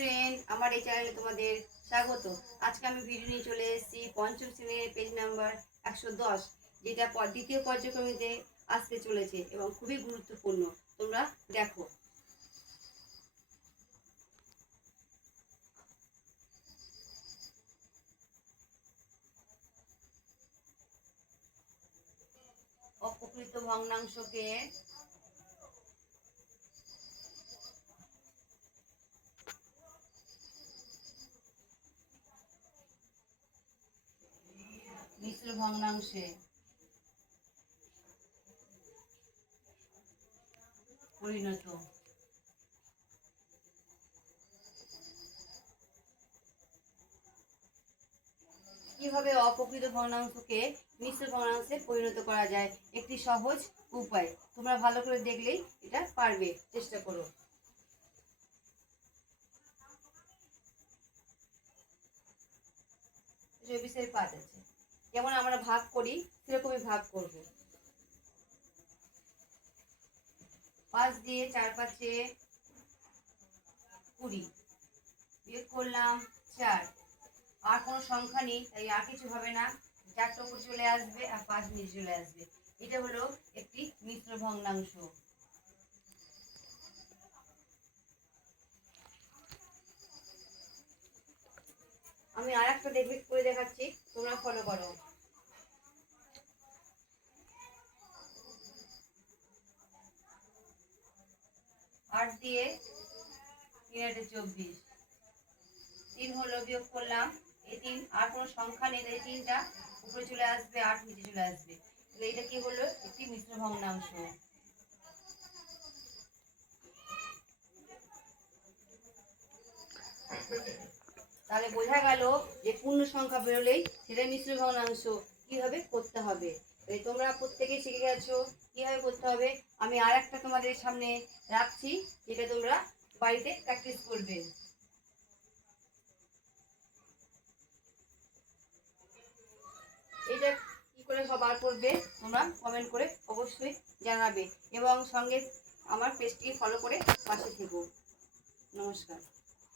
Friend, আমার এই চ্যানেলে তোমাদের স্বাগত। আজকে আমি ভিডিও নিয়ে চলে এসেছি পঞ্চম শ্রেণীর পেজ নাম্বার 110, যেটা দ্বিতীয় পর্যায়ক্রমিতে আসতে চলেছে এবং খুবই গুরুত্বপূর্ণ। তোমরা দেখো। অপ্রকৃত ভগ্নাংশকে মিশ্র ভগ্নাংশে পরিণত। কিভাবে অপ্রকৃত ভগ্নাংশকে মিশ্র ভগ্নাংশে পরিণত করা যায়, একটি সহজ উপায়। তোমরা ভালো করে দেখলেই এটা পারবে, চেষ্টা করো। চব্বিশের 5 আছে, যেমন আমরা ভাগ করি সেরকমই ভাগ করব। 5 দিয়ে 4 5 20, বিয়োগ করলাম 4। আর কোনো সংখ্যা নেই, তাই আর কিছু হবে না। 4টা উপর চলে আসবে আর 5 নিচে চলে আসবে। এটা হলো একটি মিশ্র ভগ্নাংশ। আমি আর একটা করে দেখাচ্ছি, তোমরা ফলো করো। 8 দিয়ে 3 24, 3 হলো, বিয়োগ করলাম এই 3। আর কোনো সংখ্যা নেই, তাই 3টা উপরে চলে আসবে, 8 নিচে চলে আসবে। তাহলে এটা কি হলো, একটি মিশ্র ভগ্নাংশ। তাহলে বোঝা গেল যে পূর্ণ সংখ্যা বেরোলেই সেটা মিশ্র ভগ্নাংশ কিভাবে করতে হবে। তাই তোমরা প্রত্যেকেই শিখে গেছো কিভাবে করতে হবে। আমি আর একটা তোমাদের সামনে রাখছি, যেটা তোমরা বাড়িতে প্র্যাকটিস করবে। এটা কি করে বার করবে তোমরা কমেন্ট করে অবশ্যই জানাবে, এবং সঙ্গে আমার পেজটিকে ফলো করে পাশে থেকো। নমস্কার।